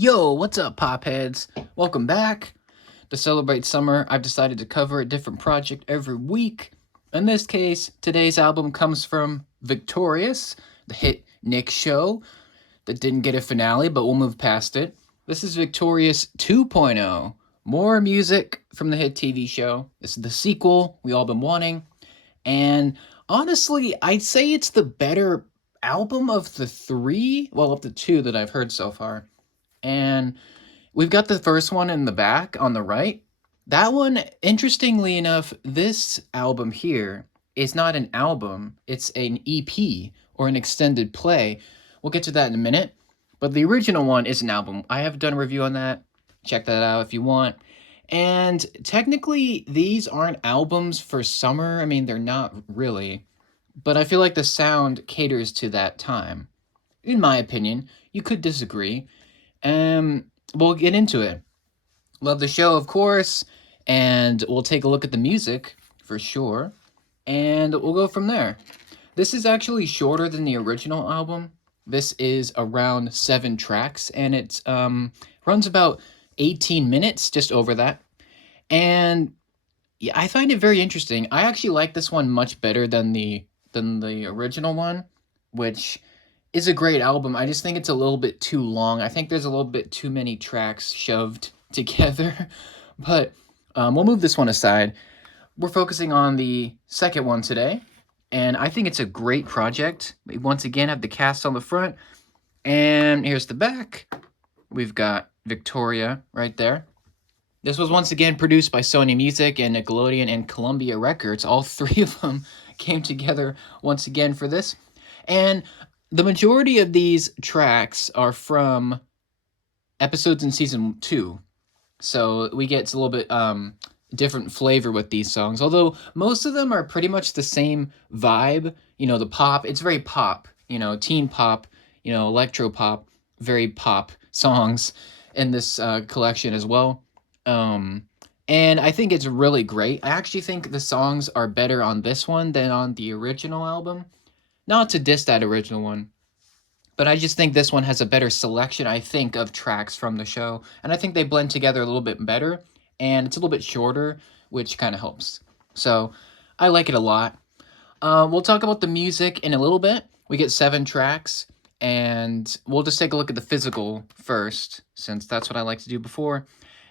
Yo, what's up, popheads? Welcome back. To celebrate summer, I've decided to cover a different project every week. In this case, today's album comes from Victorious, the hit Nick show that didn't get a finale, but we'll move past it. This is Victorious 2.0. More music from the hit TV show. This is the sequel we all been wanting. And honestly, I'd say it's the better album of the three, well, of the two that I've heard so far. And we've got the first one in the back on the right. That one, interestingly enough, this album here is not an album, it's an EP or an extended play. We'll get to that in a minute. But the original one is an album. I have done a review on that. Check that out if you want. And technically, these aren't albums for summer. I mean, they're not really. But I feel like the sound caters to that time. In my opinion, you could disagree. We'll get into it. Love the show, of course, and we'll take a look at the music for sure, and we'll go from there. This is actually shorter than the original album. This is around 7 tracks, and it runs about 18 minutes, just over that. And yeah, I find it very interesting. I actually like this one much better than the original one, which is a great album. I just think it's a little bit too long. I think there's a little bit too many tracks shoved together. But we'll move this one aside. We're focusing on the second one today. And I think it's a great project. We once again have the cast on the front. And here's the back. We've got Victoria right there. This was once again produced by Sony Music and Nickelodeon and Columbia Records. All three of them came together once again for this. And the majority of these tracks are from episodes in season 2. So we get a little bit different flavor with these songs. Although most of them are pretty much the same vibe. You know, the pop, it's very pop. You know, teen pop, you know, electro pop, very pop songs in this collection as well. And I think it's really great. I actually think the songs are better on this one than on the original album. Not to diss that original one, but I just think this one has a better selection, I think, of tracks from the show. And I think they blend together a little bit better, and it's a little bit shorter, which kind of helps. So I like it a lot. We'll talk about the music in a little bit. We get 7 tracks, and we'll just take a look at the physical first, since that's what I like to do before.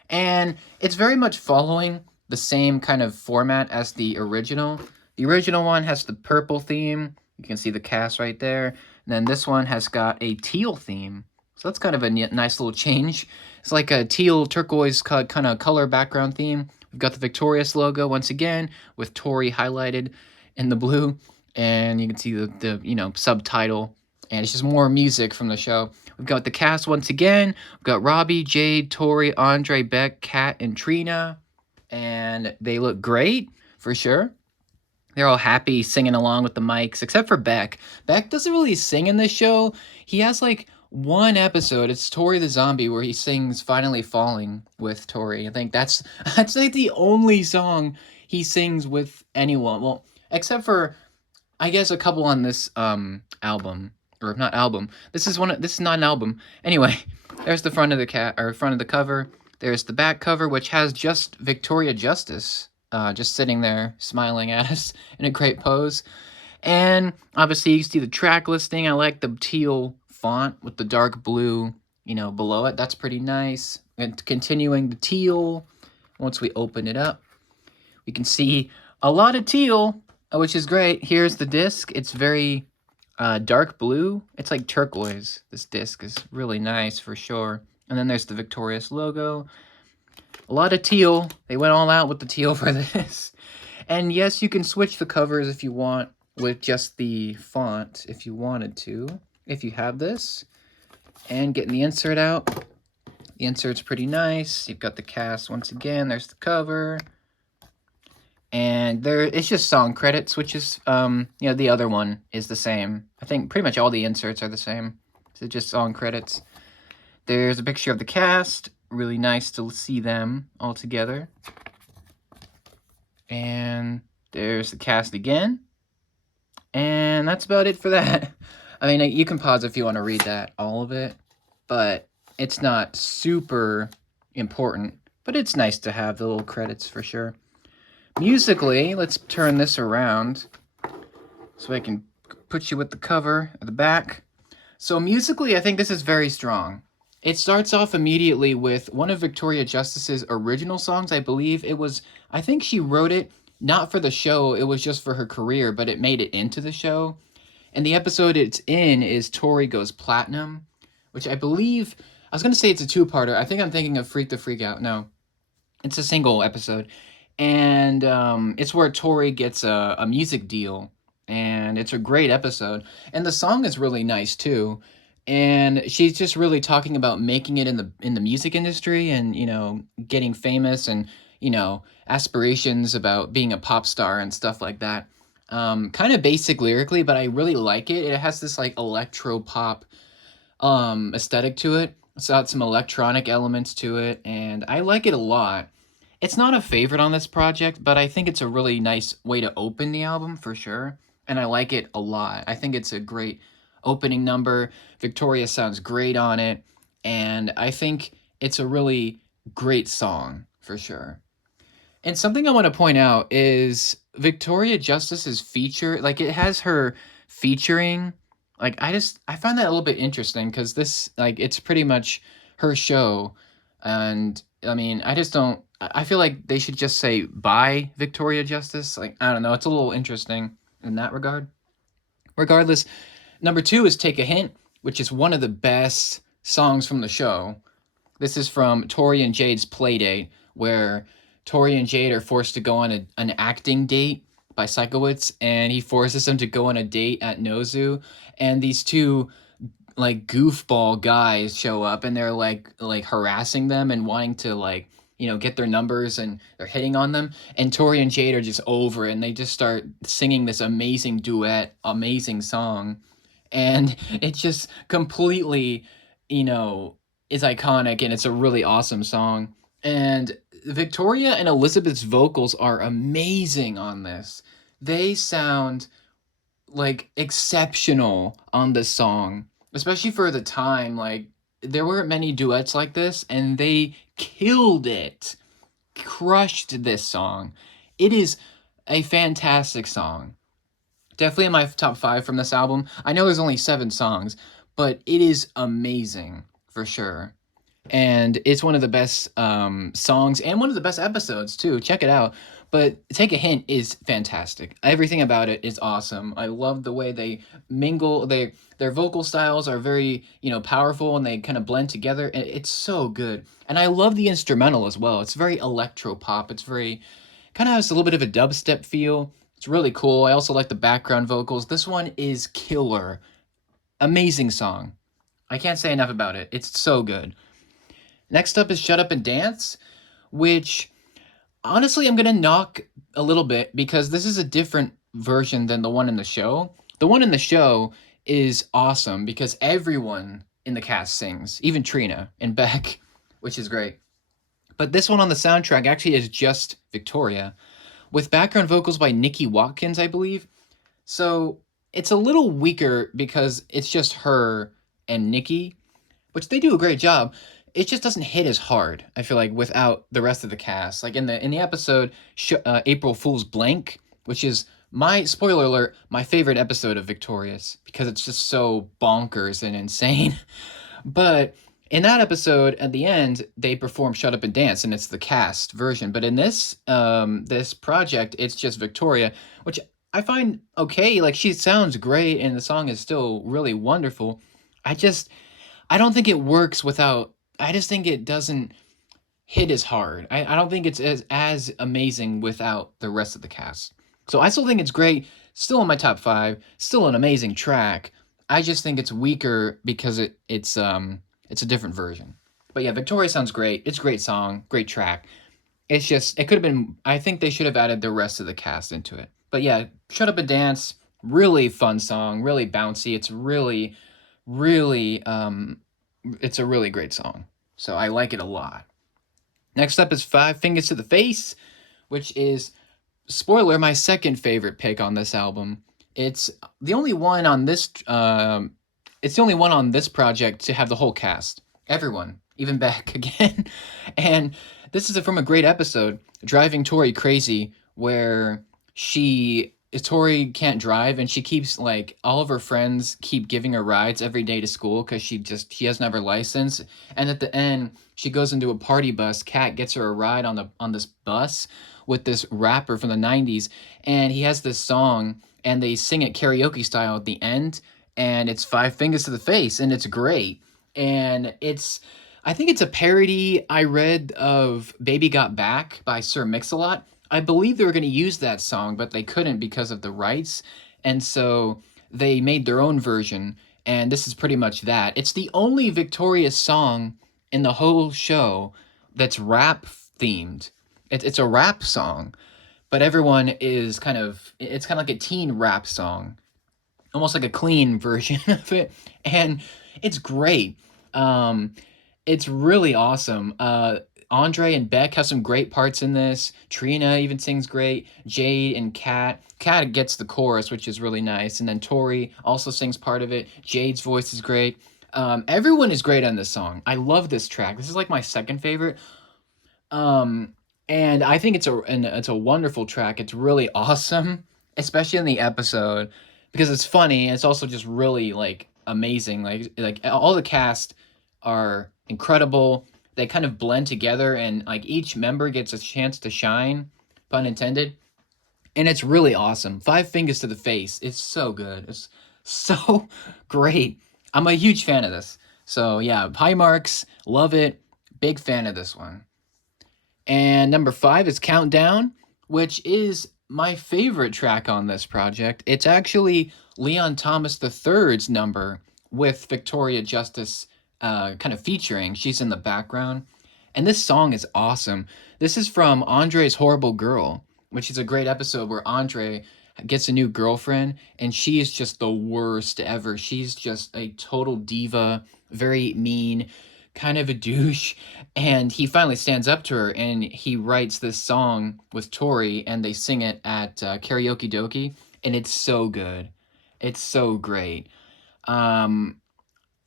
And it's very much following the same kind of format as the original. The original one has the purple theme. You can see the cast right there. And then this one has got a teal theme. So that's kind of a nice little change. It's like a teal turquoise kind of color background theme. We've got the Victorious logo once again with Tori highlighted in the blue. And you can see the subtitle. And it's just more music from the show. We've got the cast once again. We've got Robbie, Jade, Tori, Andre, Beck, Kat, and Trina. And they look great, for sure. They're all happy singing along with the mics, except for Beck. Beck doesn't really sing in this show. He has like one episode. It's Tori the Zombie where he sings "Finally Falling" with Tori. I think that's like the only song he sings with anyone. Well, except for I guess a couple on this album, or not album. This is not an album. Anyway, there's the front of the cover. There's the back cover, which has just Victoria Justice. Just sitting there smiling at us in a great pose. And obviously you see the track listing. I like the teal font with the dark blue, below it. That's pretty nice. And continuing the teal, once we open it up, we can see a lot of teal, which is great. Here's the disc. It's very dark blue. It's like turquoise. This disc is really nice for sure. And then there's the Victorious logo. A lot of teal. They went all out with the teal for this. And yes, you can switch the covers if you want with just the font if you wanted to, if you have this. And getting the insert out. The insert's pretty nice. You've got the cast once again. There's the cover. And it's just song credits, which is, the other one is the same. I think pretty much all the inserts are the same. So just song credits. There's a picture of the cast. Really nice to see them all together. And there's the cast again. And that's about it for that. I mean, you can pause if you want to read that, all of it. But It's not super important, but it's nice to have the little credits for sure. Musically, let's turn this around so I can put you with the cover at the back. So musically, I think this is very strong. It starts off immediately with one of Victoria Justice's original songs. I think she wrote it not for the show, it was just for her career, but it made it into the show. And the episode it's in is Tori Goes Platinum, which I believe, I was going to say it's a two-parter. I think I'm thinking of Freak the Freak Out. No, it's a single episode. And it's where Tori gets a music deal. And it's a great episode. And the song is really nice too. And she's just really talking about making it in the music industry and, getting famous and, aspirations about being a pop star and stuff like that. Kind of basic lyrically, but I really like it. It has this like electro pop aesthetic to it. It's got some electronic elements to it, and I like it a lot. It's not a favorite on this project, but I think it's a really nice way to open the album for sure, and I like it a lot. I think it's a great opening number. Victoria sounds great on it, and I think it's a really great song for sure. And something I want to point out is Victoria Justice's feature, like it has her featuring. Like I find that a little bit interesting because this like it's pretty much her show, and I mean I just don't. I feel like they should just say bye Victoria Justice. Like I don't know, it's a little interesting in that regard. Regardless, number two is Take a Hint, which is one of the best songs from the show. This is from Tori and Jade's Playdate, where Tori and Jade are forced to go on an acting date by Psychowitz, and he forces them to go on a date at Nozu, and these two like goofball guys show up, and they're like harassing them and wanting to like get their numbers, and they're hitting on them, and Tori and Jade are just over it, and they just start singing this amazing duet, amazing song, and it just completely is iconic, and it's a really awesome song. And Victoria and Elizabeth's vocals are amazing on this. They sound like exceptional on this song, especially for the time. Like there weren't many duets like this, and they killed it, crushed this song. It is a fantastic song. Definitely in my top 5 from this album. I know there's only 7 songs, but it is amazing for sure. And it's one of the best songs and one of the best episodes too. Check it out. But Take a Hint is fantastic. Everything about it is awesome. I love the way they mingle. Their vocal styles are very powerful, and they kind of blend together. It's so good. And I love the instrumental as well. It's very electro pop. It's very kind of has a little bit of a dubstep feel. It's really cool. I also like the background vocals. This one is killer. Amazing song. I can't say enough about it. It's so good. Next up is Shut Up and Dance, which honestly I'm going to knock a little bit because this is a different version than the one in the show. The one in the show is awesome because everyone in the cast sings, even Trina and Beck, which is great. But this one on the soundtrack actually is just Victoria, with background vocals by Nikki Watkins, I believe. So it's a little weaker because it's just her and Nikki, which they do a great job. It just doesn't hit as hard, I feel like, without the rest of the cast. Like in the episode April Fool's Blank, which is my spoiler alert, my favorite episode of Victorious, because it's just so bonkers and insane. But in that episode, at the end, they perform Shut Up and Dance, and it's the cast version. But in this this project, it's just Victoria, which I find okay. Like, she sounds great, and the song is still really wonderful. I don't think it works without... I just think it doesn't hit as hard. I don't think it's as amazing without the rest of the cast. So I still think it's great. Still in my top 5. Still an amazing track. I just think it's weaker because it's a different version. But yeah, Victoria sounds great. It's a great song, great track. It's just, it could have been, I think they should have added the rest of the cast into it. But yeah, Shut Up and Dance, really fun song, really bouncy. It's really, really, it's a really great song. So I like it a lot. Next up is Five Fingers to the Face, which is, spoiler, my second favorite pick on this album. It's the only one on this project to have the whole cast. everyone, even Beck again. And this is from a great episode, Driving Tori Crazy, where Tori can't drive and she keeps like all of her friends keep giving her rides every day to school because she doesn't have her license. And at the end, she goes into a party bus. Kat gets her a ride on this bus with this rapper from the 90s, and he has this song and they sing it karaoke style at the end, and it's Five Fingers to the Face, and it's great. And I think it's a parody I read of Baby Got Back by Sir Mix-a-Lot. I believe they were going to use that song, but they couldn't because of the rights. And so they made their own version, and this is pretty much that. It's the only Victorious song in the whole show that's rap themed. It's a rap song, but everyone is it's kind of like a teen rap song, almost like a clean version of it, and it's great. Um, it's really awesome. Andre and Beck have some great parts in this. Trina even sings great. Jade and Kat. Kat gets the chorus, which is really nice, and then Tori also sings part of it. Jade's voice is great. Everyone is great on this song. I love this track. This is like my second favorite. Um, and I think it's a wonderful track. It's really awesome, especially in the episode because it's funny and it's also just really like amazing. Like all the cast are incredible. They kind of blend together and like each member gets a chance to shine, pun intended. And it's really awesome. Five Fingers to the Face. It's so good. It's so great. I'm a huge fan of this. So yeah, high marks. Love it. Big fan of this one. And number 5 is Countdown, which is my favorite track on this project. It's actually Leon Thomas III's number with Victoria Justice kind of featuring. She's in the background. And this song is awesome. This is from Andre's Horrible Girl, which is a great episode where Andre gets a new girlfriend and she is just the worst ever. She's just a total diva, very mean, kind of a douche, and he finally stands up to her and he writes this song with Tori and they sing it at Karaoke Dokie, and it's so good. It's so great. Um,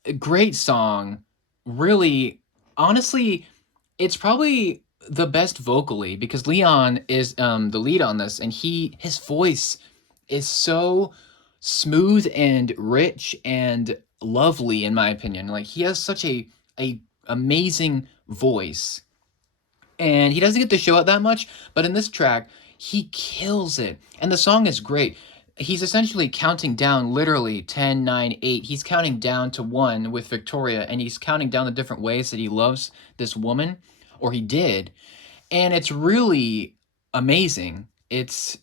a great song. Really, honestly, it's probably the best vocally because Leon is the lead on this, and his voice is so smooth and rich and lovely in my opinion. Like he has such a amazing voice, and he doesn't get to show it that much, but in this track he kills it, and the song is great. He's essentially counting down literally 10, 9, 8. He's counting down to 1 with Victoria, and he's counting down the different ways that he loves this woman, or he did, and it's really amazing. It's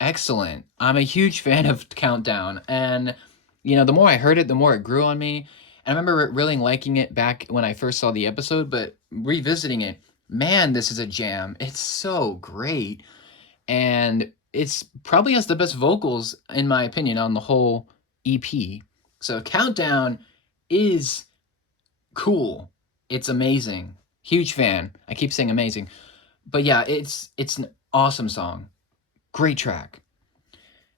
excellent. I'm a huge fan of Countdown, and the more I heard it, the more it grew on me. And I remember really liking it back when I first saw the episode, but revisiting it, man, this is a jam. It's so great, and it's probably has the best vocals in my opinion on the whole EP. So Countdown is cool. It's amazing. Huge fan. I keep saying amazing. But yeah, it's an awesome song. Great track.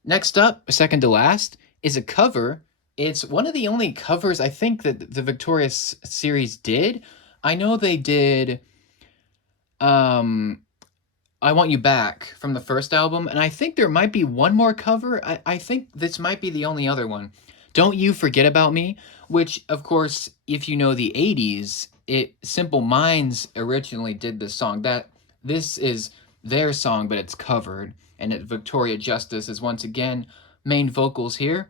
Next up, second to last, is a cover. It's one of the only covers I think that the Victorious series did. I know they did I Want You Back from the first album, and I think there might be one more cover. I think this might be the only other one. Don't You Forget About Me, which, of course, if you know the 80s, Simple Minds originally did this song. This is their song, but it's covered, and Victoria Justice is once again main vocals here.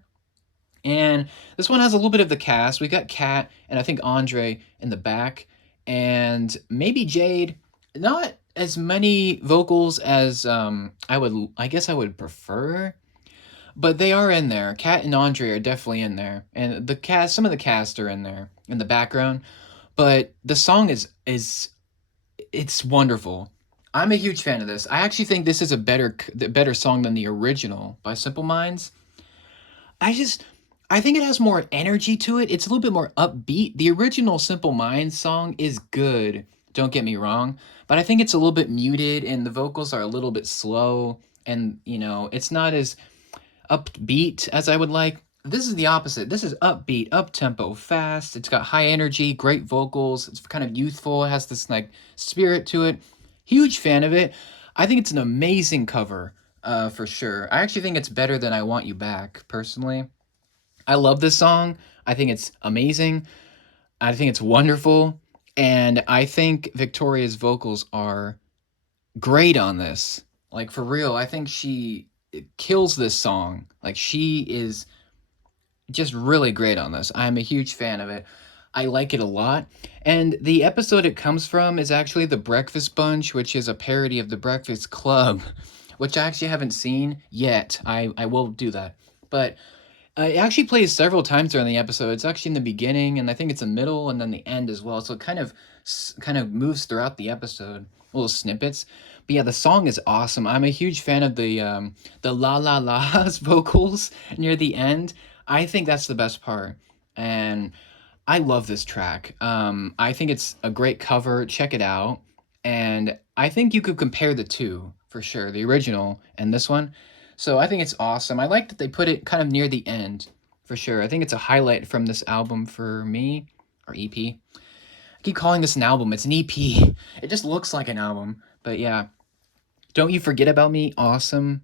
And this one has a little bit of the cast. We got Kat and I think Andre in the back, and maybe Jade. Not as many vocals as I guess I would prefer, but they are in there. Kat and Andre are definitely in there, and some of the cast are in there in the background. But the song it's wonderful. I'm a huge fan of this. I actually think this is a better song than the original by Simple Minds. I think it has more energy to it. It's a little bit more upbeat. The original Simple Minds song is good, don't get me wrong, but I think it's a little bit muted and the vocals are a little bit slow, and it's not as upbeat as I would like. This is the opposite. This is upbeat, up tempo, fast. It's got high energy, great vocals. It's kind of youthful. It has this like spirit to it. Huge fan of it. I think it's an amazing cover, for sure. I actually think it's better than I Want You Back, personally. I love this song. I think it's amazing. I think it's wonderful. And I think Victoria's vocals are great on this. Like, for real, I think she kills this song. Like, she is just really great on this. I'm a huge fan of it. I like it a lot. And the episode it comes from is actually The Breakfast Bunch, which is a parody of The Breakfast Club, which I actually haven't seen yet. I will do that. But it actually plays several times during the episode. It's actually in the beginning, and I think it's the middle, and then the end as well. So it kind of moves throughout the episode, little snippets. But yeah, the song is awesome. I'm a huge fan of the la la la's vocals near the end. I think that's the best part, and I love this track. I think it's a great cover. Check it out, and I think you could compare the two for sure, the original and this one. So I think it's awesome. I like that they put it kind of near the end, for sure. I think it's a highlight from this album for me, or EP. I keep calling this an album. It's an EP. It just looks like an album. But yeah, Don't You Forget About Me, awesome.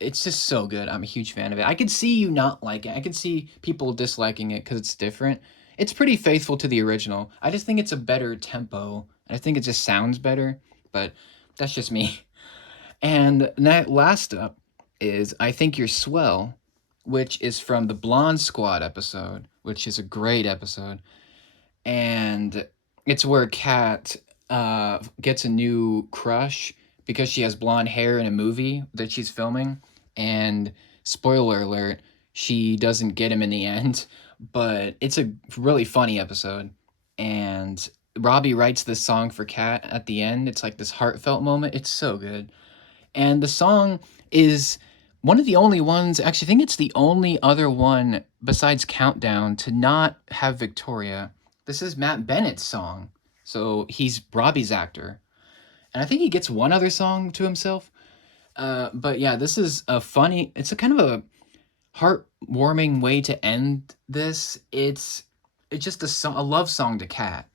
It's just so good. I'm a huge fan of it. I could see you not like it. I could see people disliking it because it's different. It's pretty faithful to the original. I just think it's a better tempo. I think it just sounds better, but that's just me. And that last up is I Think You're Swell, which is from the Blonde Squad episode, which is a great episode. And it's where Kat gets a new crush because she has blonde hair in a movie that she's filming. And spoiler alert, she doesn't get him in the end. But it's a really funny episode. And Robbie writes this song for Kat at the end. It's like this heartfelt moment. It's so good. And the song is one of the only ones, actually, I think it's the only other one besides Countdown to not have Victoria. This is Matt Bennett's song. So he's Robbie's actor. And I think he gets one other song to himself. But yeah, this is a funny, it's a kind of a heartwarming way to end this. It's just a love song to Kat.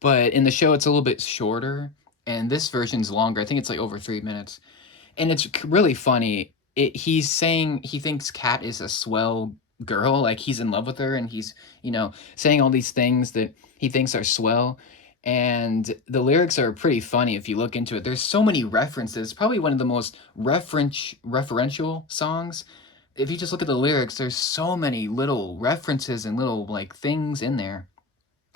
But in the show, it's a little bit shorter. And this version's longer. I think it's like over 3 minutes. And it's really funny. He's saying he thinks Kat is a swell girl, like he's in love with her, and he's saying all these things that he thinks are swell. And the lyrics are pretty funny if you look into it. There's so many references. Probably one of the most referential songs. If you just look at the lyrics, there's so many little references and little like things in there,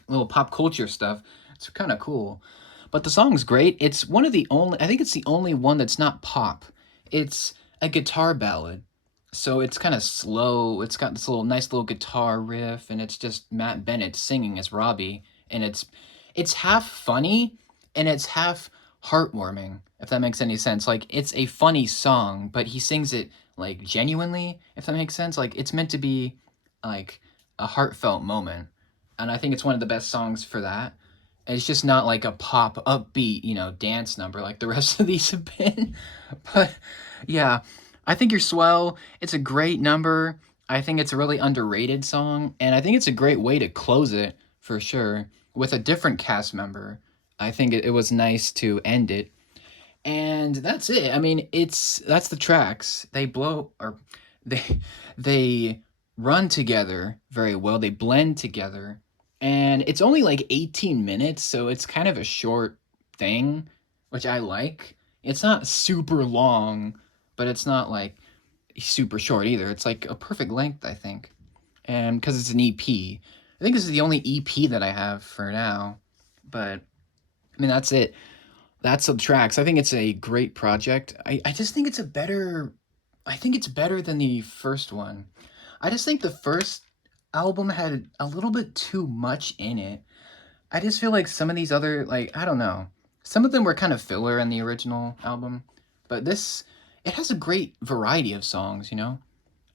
little pop culture stuff. It's kind of cool. But the song's great. It's one of the only, I think it's the only one that's not pop. It's a guitar ballad. So it's kind of slow. It's got this nice little guitar riff, and it's just Matt Bennett singing as Robbie. And it's half funny and it's half heartwarming, if that makes any sense. Like, it's a funny song, but he sings it like genuinely, if that makes sense. Like, it's meant to be like a heartfelt moment. And I think it's one of the best songs for that. It's just not like a pop, upbeat, dance number like the rest of these have been. But yeah, I Think You're Swell. It's a great number. I think it's a really underrated song. And I think it's a great way to close it, for sure, with a different cast member. I think it was nice to end it. And that's it. I mean, that's the tracks. They blow, or they they run together very well. They blend together. And it's only like 18 minutes, so it's kind of a short thing, which I like. It's not super long, but it's not like super short either. It's like a perfect length, I think. And because it's an EP. I think this is the only EP that I have for now. But I mean, that's it. That's the tracks. I think it's a great project. I just think I think it's better than the first one. I just think the first album had a little bit too much in it. I just feel like some of these other, like, I don't know. Some of them were kind of filler in the original album. But it has a great variety of songs.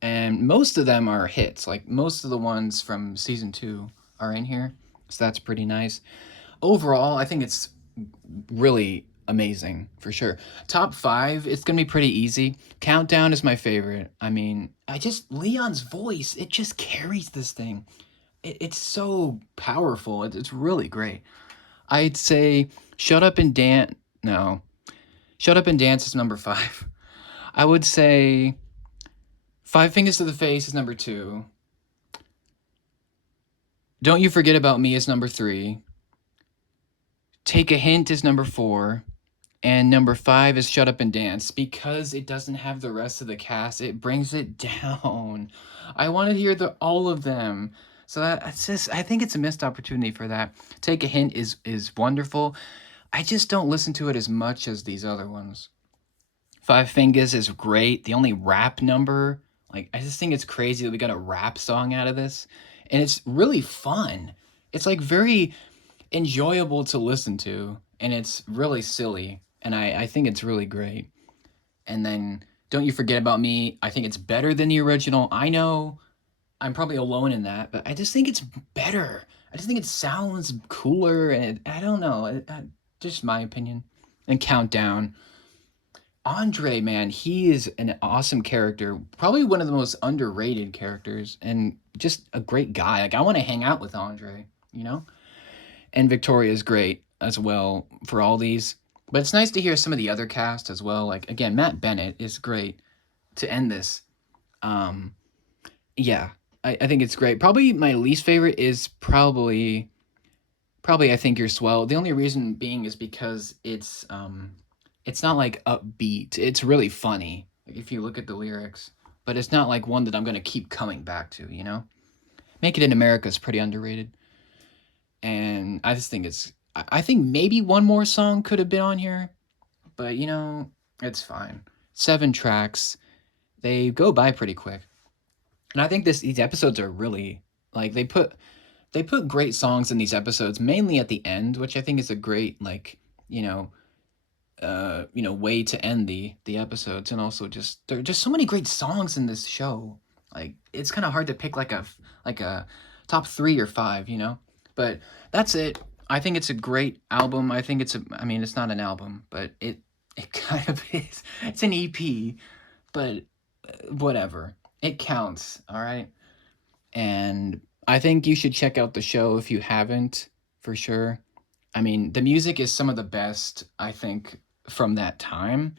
And most of them are hits. Like, most of the ones from season 2 are in here. So that's pretty nice. Overall, I think it's really amazing for sure. Top five, it's gonna be pretty easy. Countdown is my favorite. I mean, I just Leon's voice, it just carries this thing. It's so powerful. It's really great. I'd say Shut Up and Dance. No, Shut Up and Dance is number five. I would say Five Fingers to the Face is number two. Don't You Forget About Me is number three. Take a Hint is number four. And number five is Shut Up and Dance. Because it doesn't have the rest of the cast, it brings it down. I want to hear all of them. So that's just, I think it's a missed opportunity for that. Take a Hint is wonderful. I just don't listen to it as much as these other ones. Five Fingers is great. The only rap number, like, I just think it's crazy that we got a rap song out of this. And it's really fun. It's like very enjoyable to listen to. And it's really silly. And I think it's really great. And then Don't You Forget About Me. I think it's better than the original. I know I'm probably alone in that, but I just think it's better. I just think it sounds cooler. And I don't know. Just my opinion. And Countdown. Andre, man, he is an awesome character. Probably one of the most underrated characters, and just a great guy. Like, I want to hang out with Andre, you know? And Victoria is great as well for all these. But it's nice to hear some of the other cast as well. Like, again, Matt Bennett is great to end this. Yeah, I think it's great. Probably my least favorite is probably I Think You're Swell. The only reason being is because it's not like upbeat. It's really funny if you look at the lyrics, but it's not like one that I'm gonna keep coming back to. You know, Make It in America is pretty underrated, and I just think it's. I think maybe one more song could have been on here, but you know, it's fine. 7 tracks, they go by pretty quick, and I think these episodes are really like they put great songs in these episodes, mainly at the end, which I think is a great like way to end the episodes. And also just there are just so many great songs in this show. Like, it's kind of hard to pick like a top 3 or 5, but that's it. I think it's a great album. I think I mean, it's not an album, but it kind of is. It's an EP, but whatever, it counts. All right. And I think you should check out the show if you haven't, for sure. I mean, the music is some of the best, I think, from that time.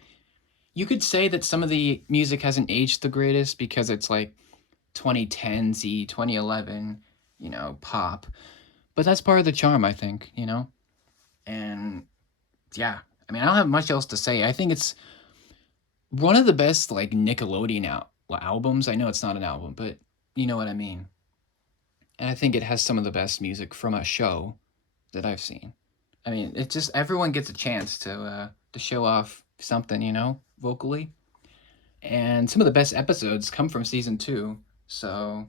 You could say that some of the music hasn't aged the greatest because it's like 2010s, 2011, pop. But that's part of the charm, I think. And yeah, I mean, I don't have much else to say. I think it's one of the best like Nickelodeon albums. I know it's not an album, but you know what I mean. And I think it has some of the best music from a show that I've seen. I mean, it's just everyone gets a chance to show off something, vocally. And some of the best episodes come from season 2, so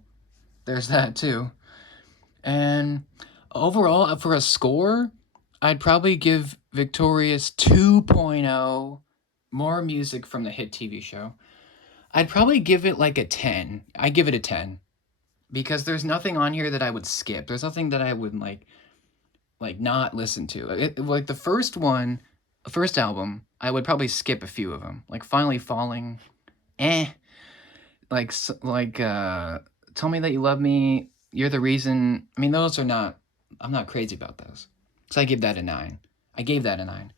there's that too. And overall, for a score, I'd probably give Victorious 2.0, more music from the hit TV show. I'd probably give it like a 10. I give it a 10 because there's nothing on here that I would skip. There's nothing that I would like not listen to. Like the first album, I would probably skip a few of them. Like Finally Falling, like Tell Me That You Love Me, You're the Reason. I mean, those are not. I'm not crazy about those. So I give that a 9. I gave that a 9.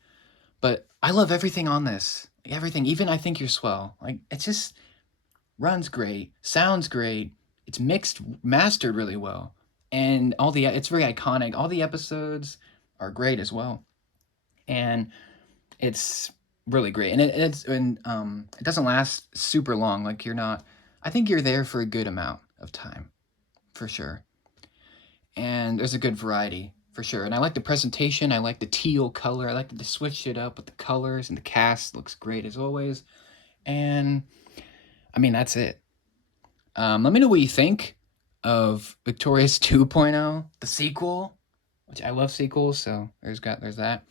But I love everything on this. Everything, even I Think You're Swell. Like, it just runs great, sounds great. It's mixed, mastered really well, and it's very iconic. All the episodes are great as well, and it's really great. And it doesn't last super long. Like, I think you're there for a good amount of time, for sure. And there's a good variety, for sure. And I like the presentation. I like the teal color. I like to switch it up with the colors, and the cast looks great as always. And I mean, that's it. Let me know what you think of Victorious 2.0, the sequel, which I love sequels, so there's that.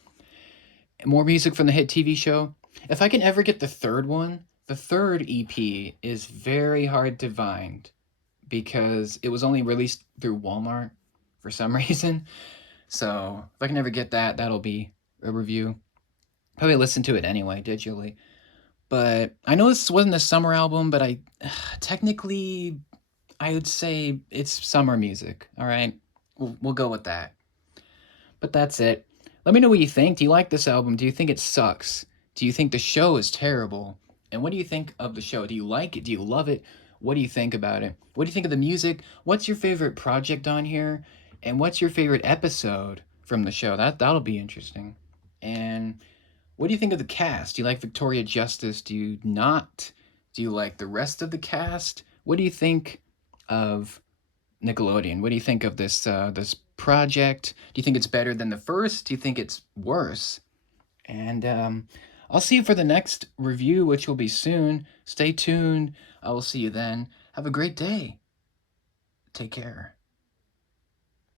More music from the hit TV show. If I can ever get the third one, the third EP is very hard to find because it was only released through Walmart for some reason. So if I can ever get that, that'll be a review. Probably listen to it anyway digitally. But I know this wasn't a summer album, but I technically I would say it's summer music. All right, we'll go with that. But that's it. Let me know what you think. Do you like this album? Do you think it sucks? Do you think the show is terrible? And what do you think of the show? Do you like it? Do you love it? What do you think about it? What do you think of the music? What's your favorite project on here? And what's your favorite episode from the show? That'll be interesting. And what do you think of the cast? Do you like Victoria Justice? Do you not? Do you like the rest of the cast? What do you think of Nickelodeon? What do you think of this project? Do you think it's better than the first? Do you think it's worse? And I'll see you for the next review, which will be soon. Stay tuned. I will see you then. Have a great day. Take care.